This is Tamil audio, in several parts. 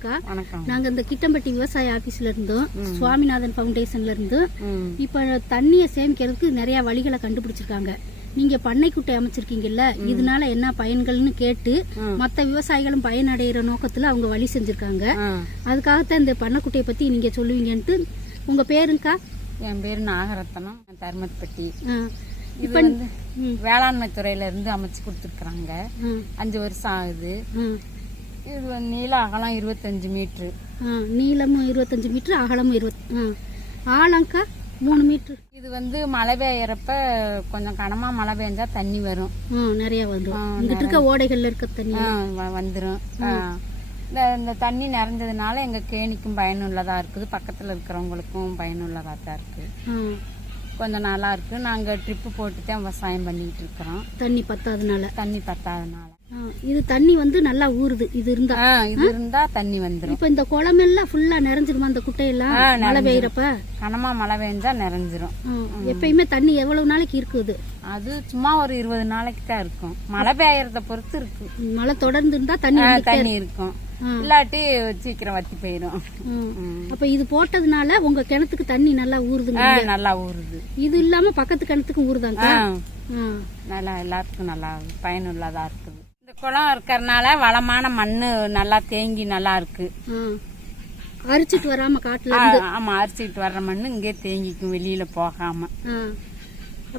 வணக்கம். நாங்க இந்த கிட்டம்பட்டி விவசாய ஆபீஸ்ல இருந்தோம். சுவாமிநாதன் ஃபவுண்டேஷன்ல இருந்து. இப்ப தண்ணியை சேமிக்கிறதுக்கு நிறைய வழிகளை கண்டுபிடிச்சிருக்காங்க. நீங்க பண்ணைக்குட்டை அமைச்சிருக்கீங்கல்ல இதனால என்ன பயன்கள்னு கேட்டு மத்த விவசாயிகளும் பயனடைகிற நோக்கத்துல அவங்க வழி செஞ்சிருக்காங்க. அதுக்காகத்தான் இந்த பண்ணைக்குட்டையை பத்தி நீங்க சொல்லுவீங்கன்ட்டு உங்க பேருங்கக்கா என் பேர் நாகரத்னம் தர்மத்பட்டி வந்து வேளாண்மை துறையில இருந்து அமைச்சு கொடுத்துருக்குறாங்க. ஆ, அஞ்சு வருஷம் ஆகுது. இது வந்து நீள அகலம் இருபத்தஞ்சு மீட்ரு. நீளமும் இருபத்தஞ்சு மீட்டர் அகலமும் இருபத் ஆ. ஆழம்க்கா மூணு மீட்டர் இது வந்து மழை பெய்யறப்ப கொஞ்சம் கனமா மழை பெஞ்சா தண்ணி வரும். நிறைய வந்துடும் இங்கிட்டு இருக்க ஓடைகள்ல இருக்க தண்ணி. ஆ, வ- வந்துரும். ஆ. இந்த தண்ணி நிறைஞ்சதுனால எங்க கேணிக்கும் பயனுள்ளதா இருக்குது. பக்கத்துல இருக்கிறவங்களுக்கும் பயனுள்ளதா தான் இருக்கு. கொஞ்சம் நல்லா இருக்கு. நாங்க ட்ரிப்பு போட்டு தான் விவசாயம் பண்ணிட்டு இருக்கிறோம். தண்ணி பத்தாதனால. தண்ணி பத்தாதனால. இது தண்ணி வந்து நல்லா ஊறுது. இது இருந்தா. இது இருந்தா தண்ணி வந்துரும். இப்ப இந்த குளமெல்லாம் ஃபுல்லா நிறைஞ்சிருமா அந்த குட்டையெல்லாம்? மழை பெய்யறப்ப? கனமா மழை பெஞ்சா நிறைஞ்சிரும். எப்பயுமே தண்ணி எவ்வளவு நாளைக்கு இருக்குது? அது சும்மா ஒரு இருபது நாளைக்கு தான் இருக்கும். மழை பெய்யறத பொறுத்து இருக்கு. மழை தொடர்ந்து இருந்தா தண்ணி தண்ணி இருக்கும். இல்லாட்டி சீக்கிரம் வத்தி போயிடும். அப்ப இது போட்டதுனால உங்க கிணத்துக்கு தண்ணி நல்லா ஊறுதுங்க ஆ, நல்லா ஊறுது. இது இல்லாம பக்கத்து கிணத்துக்கு ஊறுதாங்க. நல்லா எல்லாருக்கும் நல்லா பயனுள்ளதா இருக்குது. குளம் இருக்கறனால வளமான மண்ணு நல்லா தேங்கி நல்லா இருக்கு. அரிச்சிட்டு வராம காட்டுல ஆமா அரிச்சிட்டு வர்ற மண்ணு இங்கே தேங்கிக்கும் வெளியில போகாம.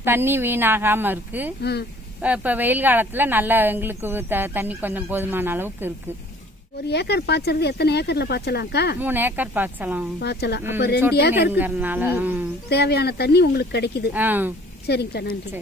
தண்ணி வீணாகாம இருக்கு. இப்ப- வெயில் காலத்துல நல்லா எங்களுக்கு தண்ணி கொஞ்சம் போதுமான அளவுக்கு இருக்கு. ஒரு ஏக்கர் பாய்ச்சறது எத்தனை ஏக்கர்ல பாய்ச்சலாம்க்கா? மூணு ஏக்கர் பாய்ச்சலாம். பாய்ச்சலாம். அப்ப ரெண்டு ம். தேவையான தண்ணி உங்களுக்கு கிடைக்குது. சரிங்கக்கா நன்றி.